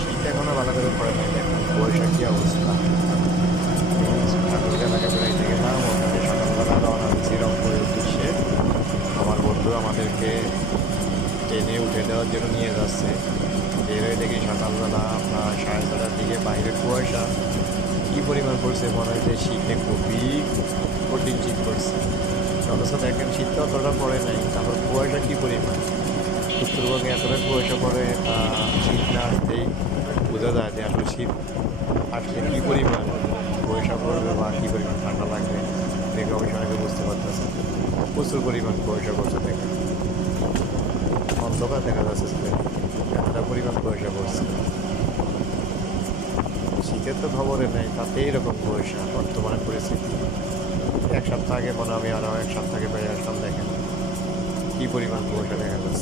শীত এখনো ভালো করে পড়ে নাই, দেখুন কুয়াশা কি অবস্থা। ঠাকুর এলাকা বেড়াইতে গেলাম, ওখানে সকালবেলা রওনা দিচ্ছি রংপুরের উদ্দেশ্যে। আমার বন্ধু আমাদেরকে ট্রেনে উঠে দেওয়ার জন্য নিয়ে যাচ্ছে। বের হয়ে দেখি সকালবেলা 6:30টার দিকে বাইরে কুয়াশা কী পরিমাণ পড়ছে, মনে হয় যে শীতে খুবই কঠিন শীত পড়ছে। অথচ দেখেন শীত তো অতটা পড়ে নাই, তারপর কুয়াশা কী পরিমাণ। উত্তরবঙ্গে এতটা কুয়াশা পড়ে, শীত না আসতেই বোঝা যায় যে আসলে শীত আসলে কী পরিমাণ কুয়াশা পড়বে বা কী পরিমাণ ঠান্ডা লাগবে। দেখে অবশ্য অনেকে বুঝতে পারতেছে প্রচুর পরিমাণ কুয়াশা পড়ছে। দেখেন অন্ধকার দেখা যাচ্ছে, এতটা পরিমাণ কুয়াশা পড়ছে। শীতের তো খবরে নেই, তাতে এরকম কুয়াশা বর্তমানে পরিস্থিতি। এক সপ্তাহ আগে মনে হয় আমি আরও এক সপ্তাহ আগে বেড়ে আসলাম, দেখেন কী পরিমাণ কুয়াশা দেখা যাচ্ছে।